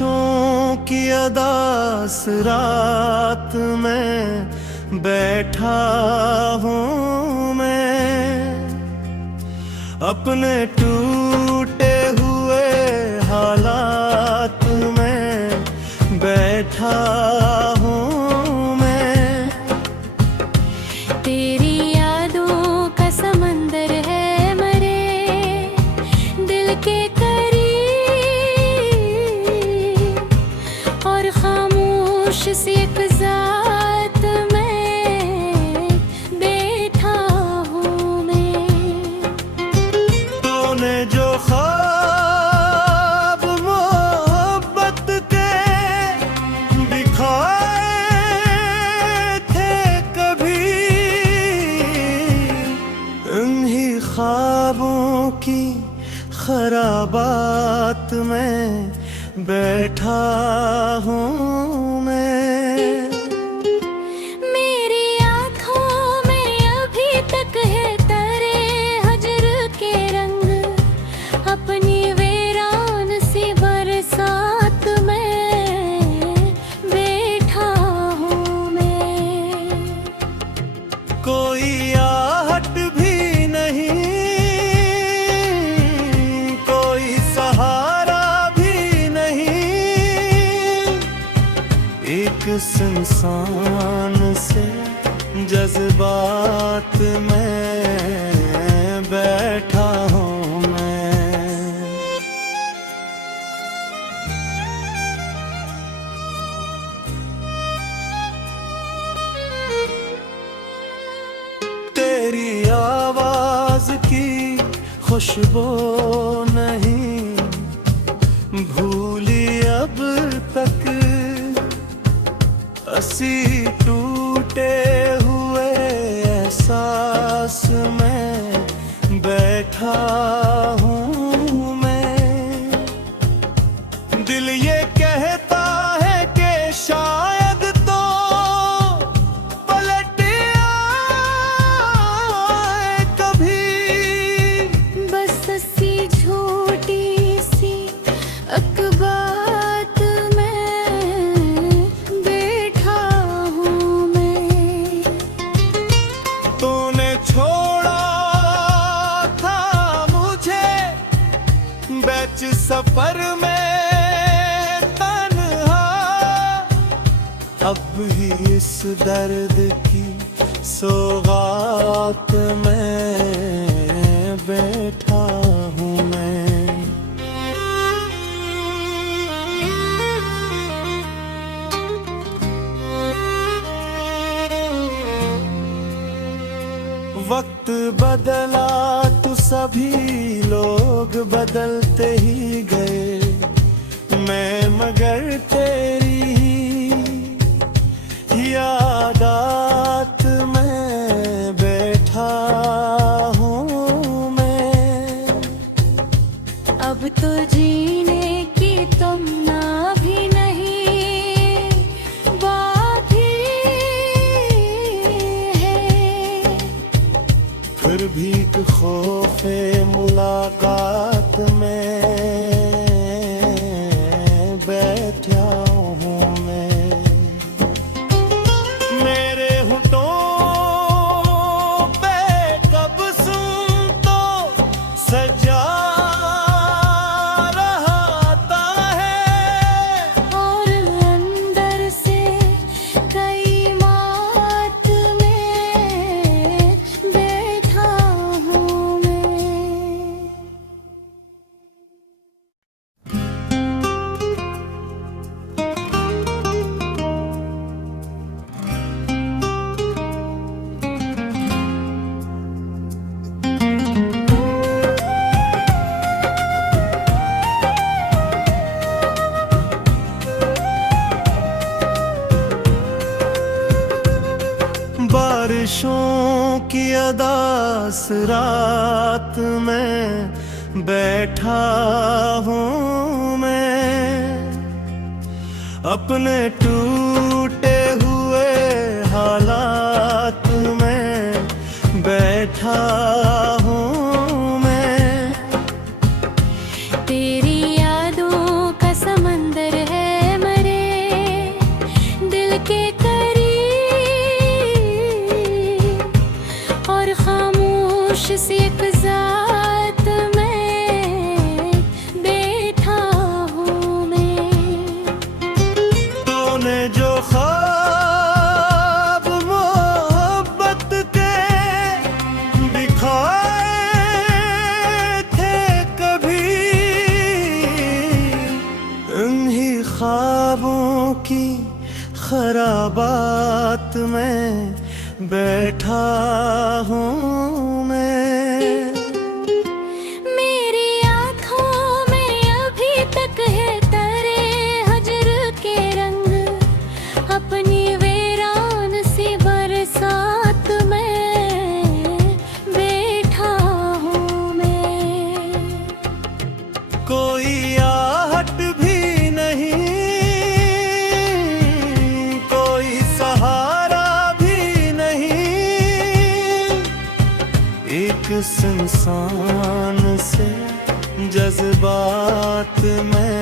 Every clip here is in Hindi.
बारिशों की अदास रात में बैठा हूँ मैं, अपने टूटे हुए हालात में बैठा हूँ मैं। तेरी यादों का समंदर है मरे दिल के करीब, और खामोश सी एक ज़ात में बैठा हूँ मैं। तूने जो ख्वाब मोहब्बत के दिखाए थे कभी, उन्हीं ख्वाबों की खराबात में बैठा हूँ मैं। मेरी आँखों में अभी तक है तेरे हजर के रंग, अपनी वीरान सी बरसात में बैठा हूँ मैं। कोई आहट भी नहीं, कोई सहारा भी नहीं, एक सुनसान से जज्बात में बैठा हूँ मैं। तेरी आवाज की खुशबू नहीं भूली अब तक, असी टूटे हुए एहसास में बैठा हूँ मैं। दिल ये कहता है कि शायद तो पलट आए कभी, बस सी छोटी सी अकबात में बैठा हूँ मैं। तूने छोड़ा था मुझे बीच सफर में तन्हा, अब भी इस दर्द की सौगात में बैठा हूँ मैं। वक्त बदला तो सभी लोग बदलते ही गए, मैं मगर तेरी यादात में बैठा हूँ मैं। अब तो जीने की तमन्ना भी नहीं बाकी है, फिर भी एक खौफे मुलाकात में बैठा हूँ मैं। मेरे होठों पे कब सुन तो सजा रहता है, और अंदर से कई मात में बैठा हूँ मैं। बारिशों की अदास रात में बैठा हूँ मैं, अपने टूटे हुए हालात में बैठा हूँ मैं। तेरी यादों का समंदर है खामोश सी एक ज़ात में बैठा हूँ मैं। तूने जो ख्वाब मोहब्बत के दिखाए थे कभी, उन्हीं ख्वाबों की खराबात में बैठा हूँ मैं। मेरी आँखों में अभी तक है तेरे हजर के रंग, अपनी वीरान सी बरसात में बैठा हूँ मैं। कोई आहट भी नहीं, कोई सहारा भी नहीं, एक सुनसान से जज्बात में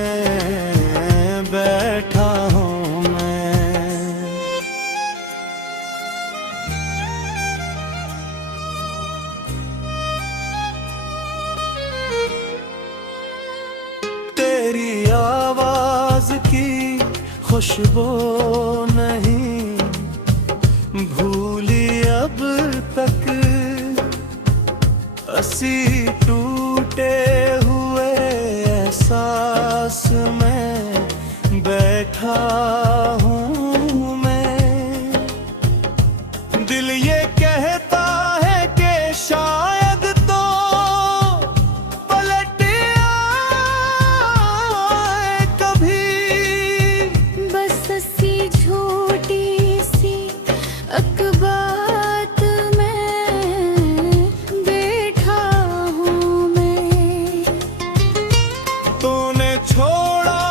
बैठा हूँ मैं। तेरी आवाज की खुशबू नहीं भूली अब तक, असी टूटे हुए एहसास में बैठा हूँ मैं। दिल ये कहता है कि शायद तो पलट आए कभी, बस सी झूठी सी अकबात में बैठा हूँ मैं। तूने छोड़ा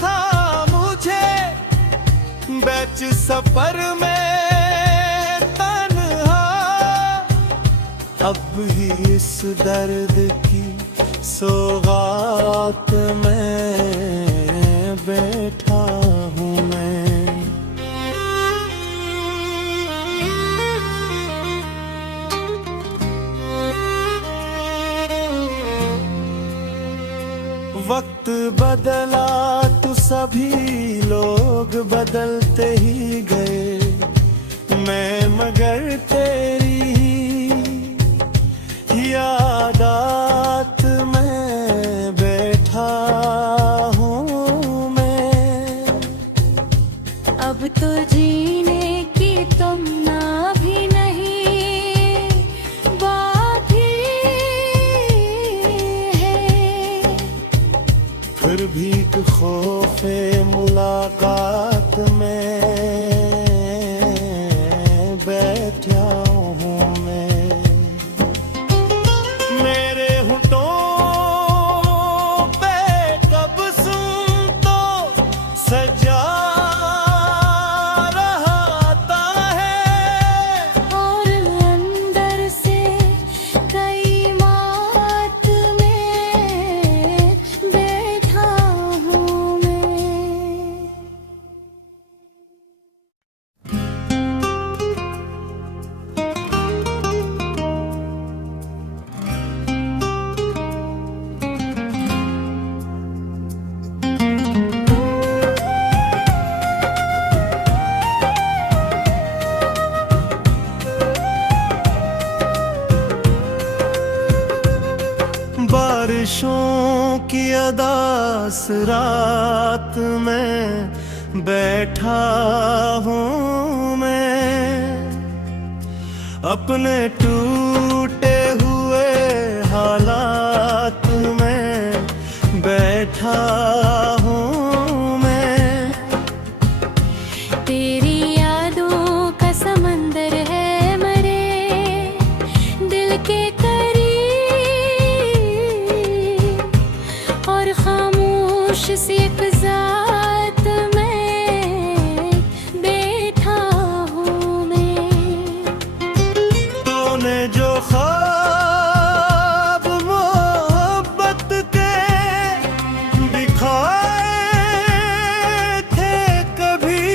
था मुझे बीच सफर में तन्हा, अब ही इस दर्द की सौगात में बैठा हूँ मैं। वक्त बदला तो सभी लोग बदलते ही गए, मैं मगर तेरी यादात में बैठा हूँ मैं। अब तो जीने की तमन्ना भी नहीं बाकी है, फिर भी एक खौफे मुलाकात में बैठा हूँ मैं। मेरे होठों पे कब सुन तो सजा रहता है, और अंदर से कई मात में बैठा हूँ मैं। बारिशों की अदास रात में बैठा हूँ मैं, अपने टूटे हुए हालात में बैठा हूँ मैं। तेरी यादों का समंदर है मेरे दिल के करीब, और खामोश सी एक ज़ात में बैठा हूँ मैं। तूने जो ख्वाब मोहब्बत के दिखाए थे कभी,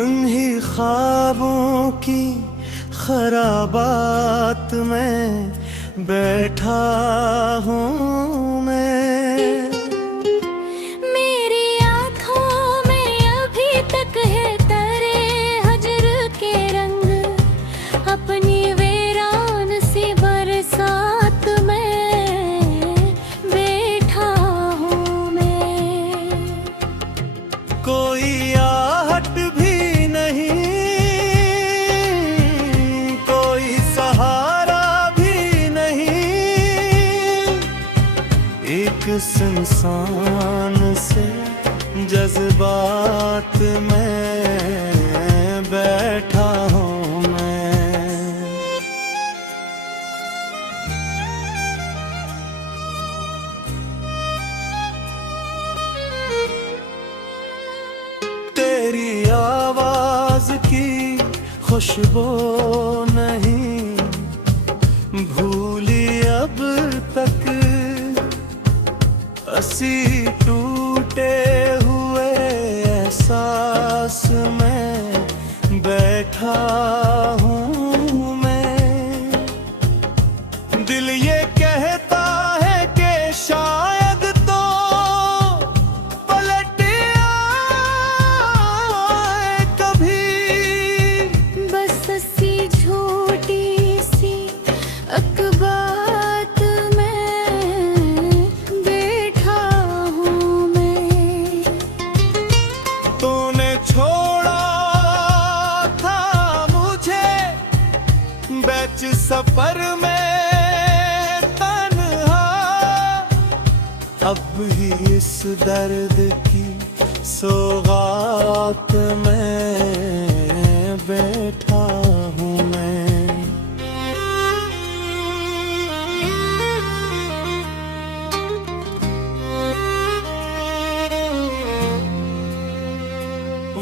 उन्हीं ख्वाबों की खराबात में बैठा हूँ मैं। मेरी आँखों में अभी तक है तेरे हजर के रंग, अपनी वीरान सी बरसात में बैठा हूँ मैं। कोई आहट भी नहीं, कोई सहारा भी नहीं, एक सुनसान से जज्बात में बैठा हूँ मैं। तेरी आवाज की खुशबू नहीं भूली अब तक, हंसी टूटे हुए एहसास में बैठा हूँ मैं। दिल ये कहता है कि शायद तो पलट आए कभी, बस हंसी झूठी सी अकबात में बैठा हूँ मैं। तूने छोड़ा था मुझे बीच सफर में तन्हा, अब ही इस दर्द की सौगात में बैठा हूँ मैं।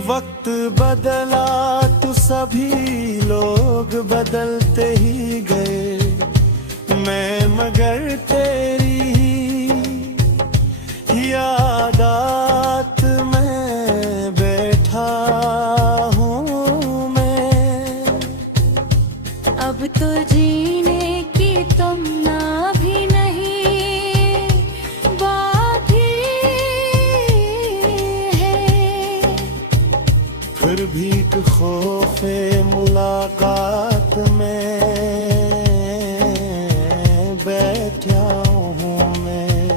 वक्त बदला तो सभी लोग बदलते ही गए, मैं मगर तेरी यादात में बैठा हूँ मैं। अब तो जीने की तमन्ना भी नहीं बाकी है, फिर भी खौफे मुलाकात में बैठा हूँ मैं।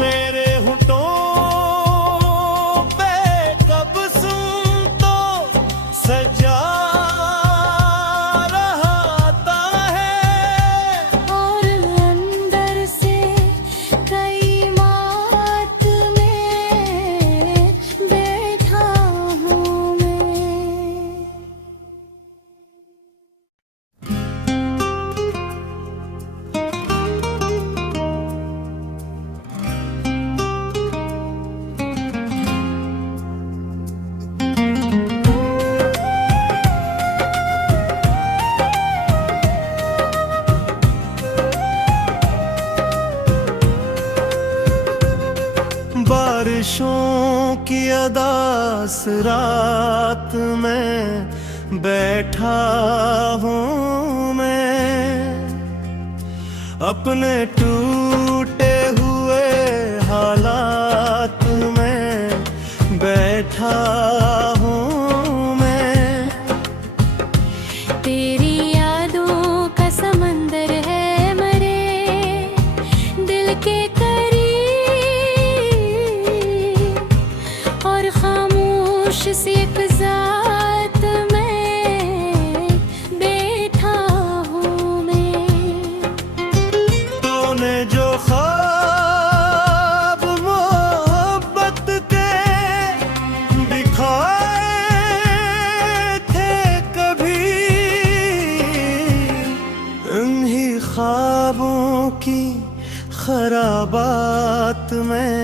मेरे होठों पे कब सुन तो सजा रहता है, और अंदर से कई मात में बैठा हूँ मैं। बारिशों की अदास रात में बैठा हूँ मैं। अपने टूटे हुए हालात में बैठा हूँ मैं। तेरी यादों का समंदर है मरे दिल के करीब, और खामोश सी एक ज़ात में बैठा हूँ मैं। तूने जो ख्वाब मोहब्बत के दिखाए थे कभी, उन्हीं ख्वाबों की खराबात में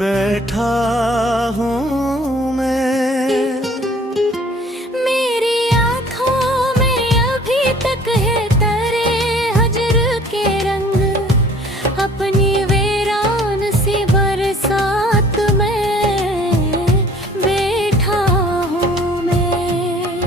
बैठा हूँ मैं। मेरी आँखों में अभी तक है तेरे हजर के रंग, अपनी वीरान सी बरसात में बैठा हूँ मैं।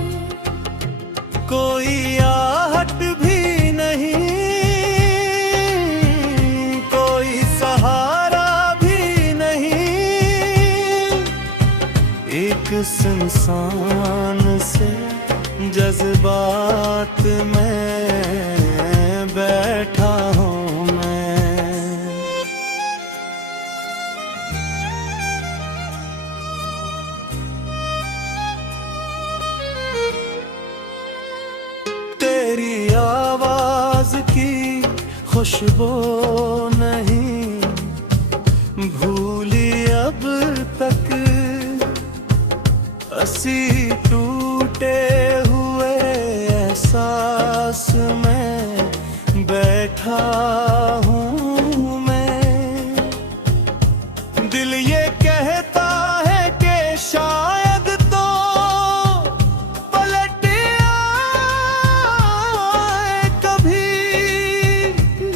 इंसान से जज्बात में बैठा हूँ मैं। तेरी आवाज की खुशबू नहीं भूली अब तक, हंसी टूटे हुए एहसास में बैठा हूँ मैं। दिल ये कहता है कि शायद तो पलट आए कभी,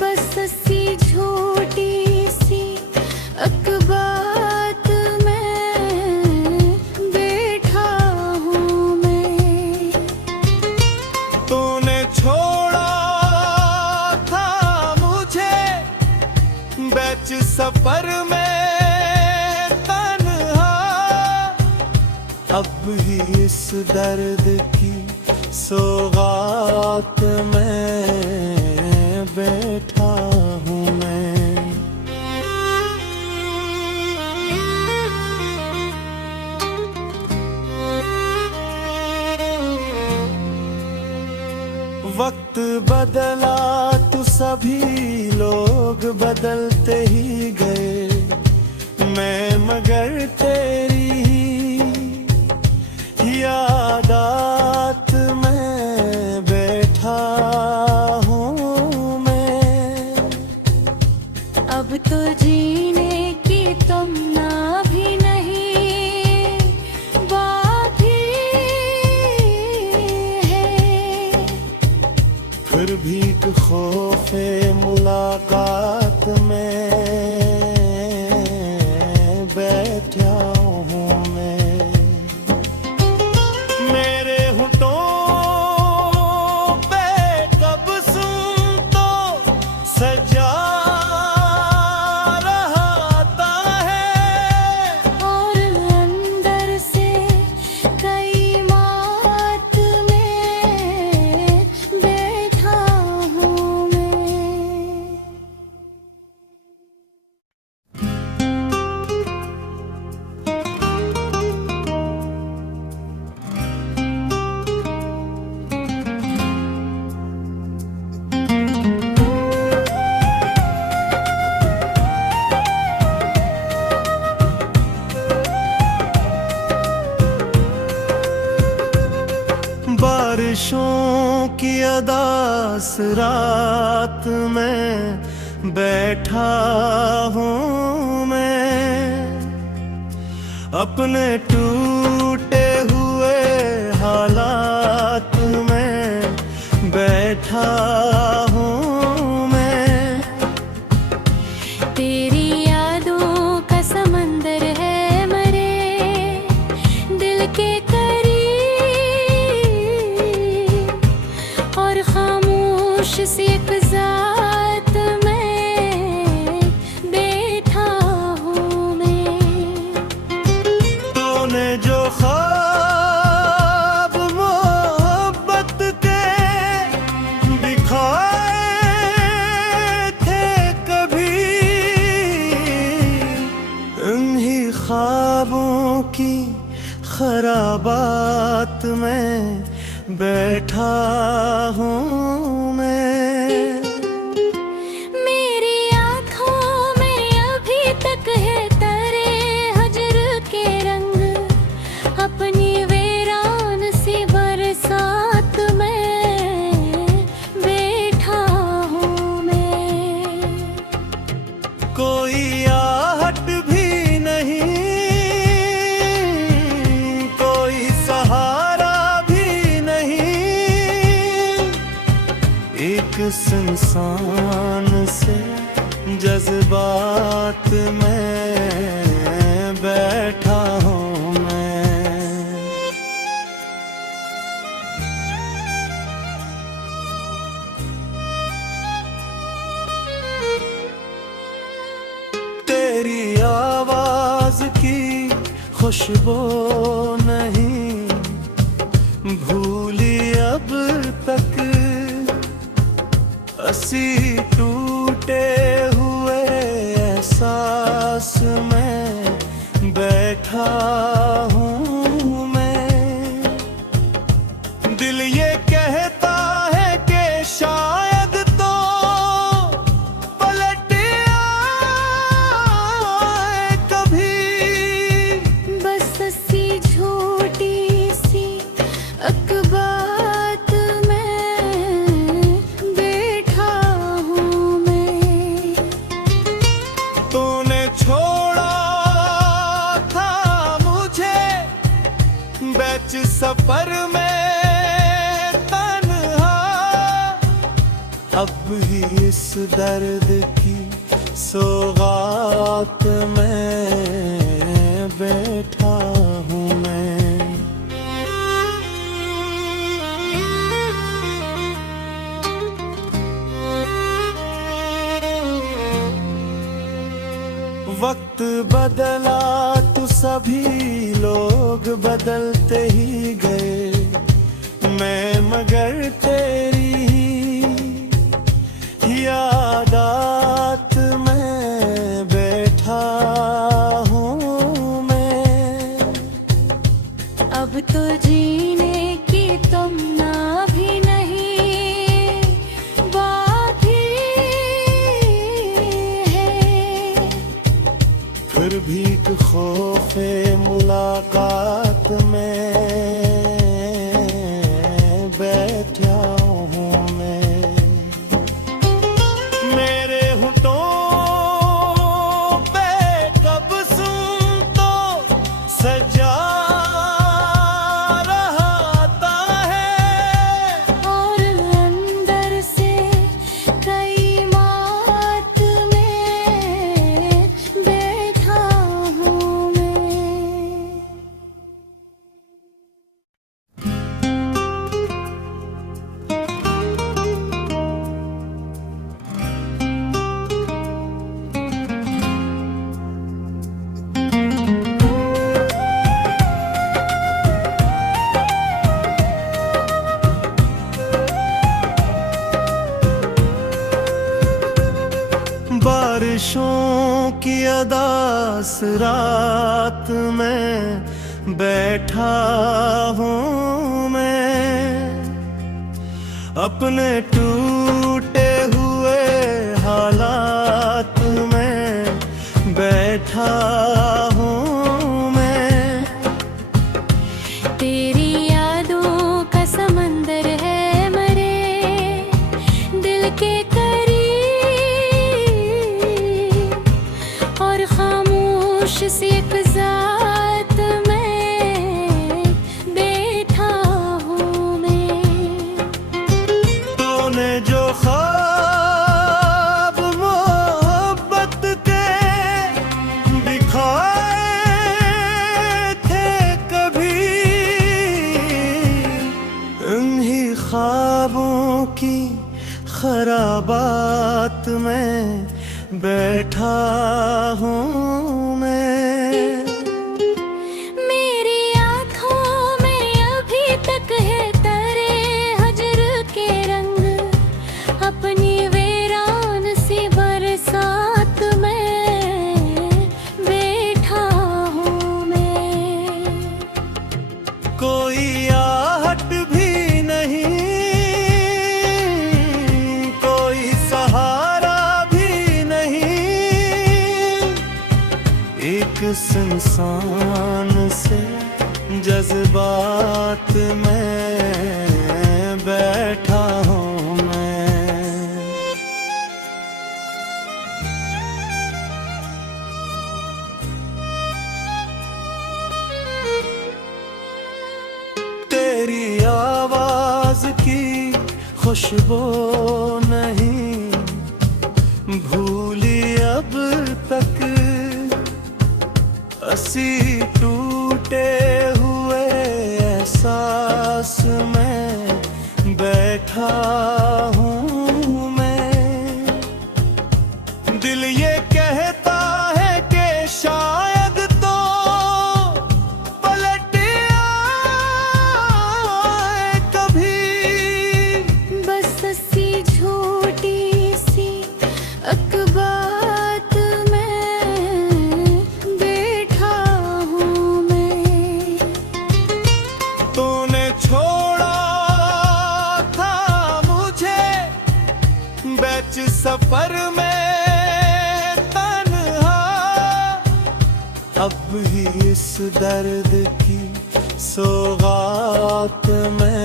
बस सी छोटी सी अकबात में बैठा हूँ मैं। तूने छोड़ा था मुझे बीच सफर में तन्हा, अब भी इस दर्द की सौगात में बैठा हूँ मैं। वक्त बदला तो सभी लोग बदलते ही गए, मैं मगर तेरी यादात में बैठा हूँ मैं। अब तो जीने की तमन्ना भी नहीं बाकी है, फिर भी एक खौफे मुलाकात में बैठा हूँ मैं। मेरे होठों पे तबस्सुम तो सजा रहा है, और अंदर से कई मात में बैठा हूँ मैं। बारिशों की अदास रात में बैठा हूँ मैं, अपने टूटे हुए हालात में बैठा हूँ मैं। तेरी यादों का समंदर है मरे दिल के करीब, और खामोश सी एक ज़ात में बैठा हूँ मैं। तूने जो ख्वाब मोहब्बत के दिखाए थे कभी, उन्हीं ख्वाबों की खराबात में बैठा हूँ मैं। मेरी आँखों में अभी तक है तेरे हजर के रंग, अपनी वीरान सी बरसात में बैठा हूँ मैं। कोई आहट भी नहीं, कोई सहारा भी नहीं, एक इंसान से जज्बात में बैठा हूँ मैं। तेरी आवाज की खुशबू नहीं भूली अब तक असी टूटे हुए एहसास में बैठा हूँ मैं। दिल ये कहता है कि शायद तो पलट आए कभी, बस असी झूठी सी अकबात में बैठा हूँ मैं। तूने छोड़ा था मुझे बीच सफर में तन्हा, अब ही इस दर्द की सौगात में बैठा हूँ मैं। वक्त बदला तो सभी लोग बदलते ही गए, मैं मगर तेरी यादात में बैठा हूँ मैं। अब तो जीने की तमन्ना भी नहीं बाकी है, फिर भी खौफे मुलाकात में बैठा हूँ मैं। मेरे होठों पे कब सुन तो सजा रहता है, और अंदर से कई मात में बैठा हूँ मैं। बारिशों की अदास रात में बैठा हूँ मैं। अपने टूटे हुए हालात में बैठा हूँ मैं। तेरी यादों का समंदर है मरे दिल के करीब, और खामोश सी एक ज़ात में बैठा हूँ मैं। तूने जो ख्वाब मोहब्बत के दिखाए थे कभी, उन्हीं ख्वाबों की खराबात में बैठा हूँ मैं। मेरी आँखों में अभी तक है तेरे हजर के रंग, अपनी वीरान सी बरसात में बैठा हूँ मैं। कोई आहट भी नहीं, कोई सहारा भी नहीं, एक सुनसान से जज्बात में बैठा हूँ मैं। तेरी आवाज की खुशबू नहीं भूली अब तक असी टूटे हुए एहसास में बैठा हूँ मैं। दिल ये कहता है कि शायद तो पलट सफर में तन्हा, अब ही इस दर्द की सौगात में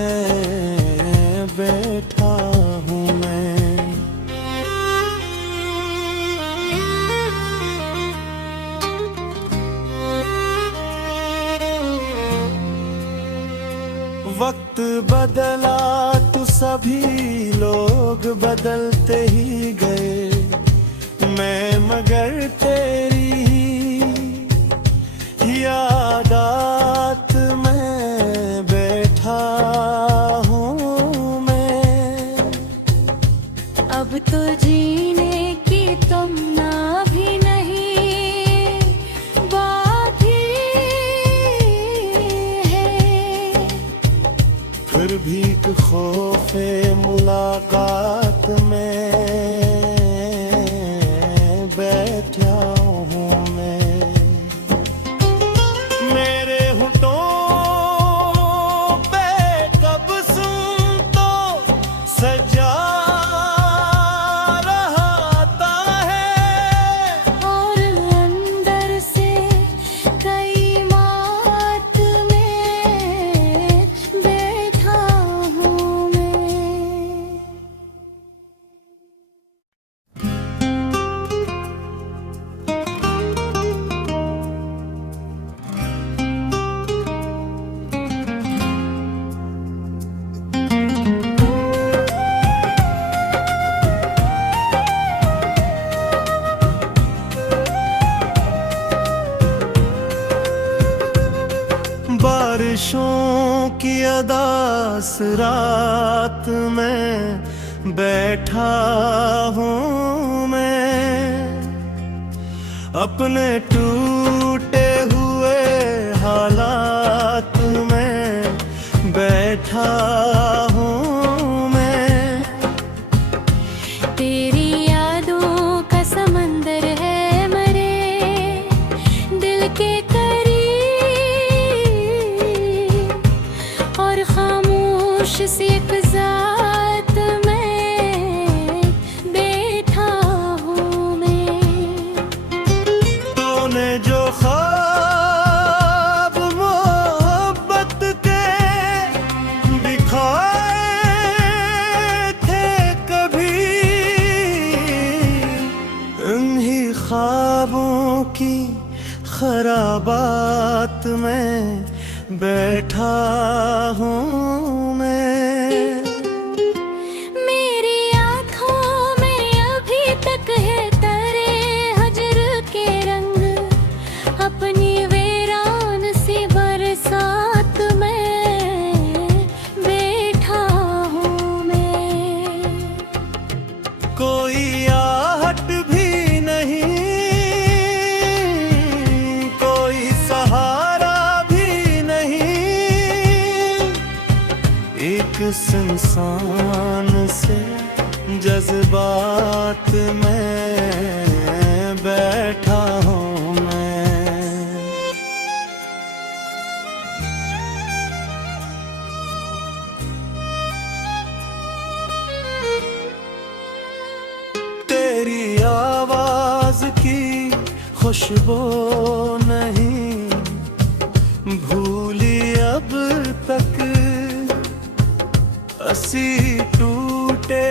बैठा हूँ मैं। वक्त बदला तो सभी लोग बदलते ही गए, मैं मगर तेरी यादात में बैठा हूँ मैं। अब तो जीने की तमन्ना भी नहीं बाकी है, फिर भी एक खौफे मुलाकात में बैठा हूँ मैं। मेरे होठों पे कब सुन तो सजा रहा है, और अंदर से कई मात में बैठा हूँ मैं। बारिशों की अदास रात में बैठा हूँ मैं, अपने टूटे हुए हालात में बैठा हूँ मैं। तेरी यादों का समंदर है मरे दिल के करीब, और खामोश सी एक ज़ात में बैठा हूँ मैं। तूने जो ख्वाब मोहब्बत के दिखाए थे कभी, उन्हीं ख्वाबों की खराबात में बैठा हूँ मैं। मेरी आँखों में अभी तक है तेरे हजर के रंग, अपनी वीरान सी बरसात में बैठा हूँ मैं। कोई आहट भी नहीं, कोई सहारा भी नहीं, एक सुनसान से जज्बात में बैठा हूँ मैं। तेरी आवाज की खुशबू नहीं भूली अब तक, असी टूटे